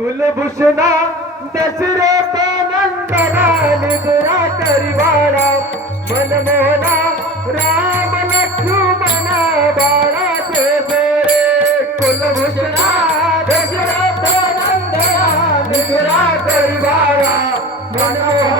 कुलभूषणा दशरथ नंदना निगुरा करिवाडा मनमोहना राम लक्ष्मणा बाळा देवे कुलभूषणा दशरथ नंदना निगुरा करिवाडा मनमोहना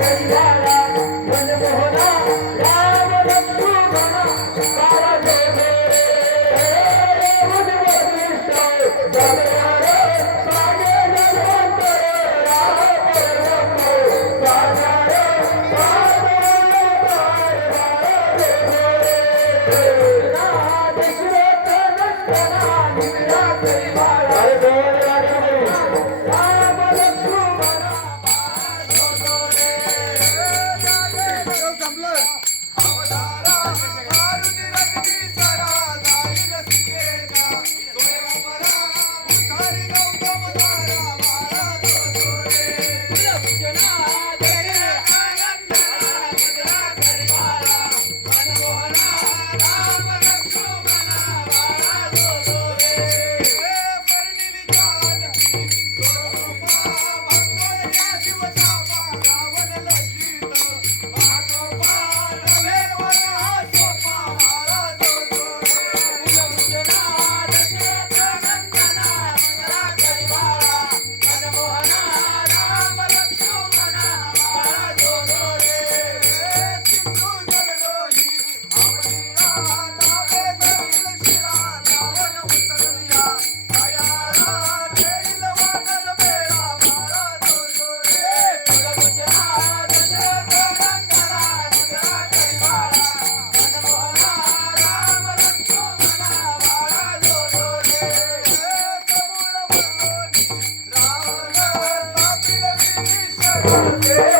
Yeah. Deus.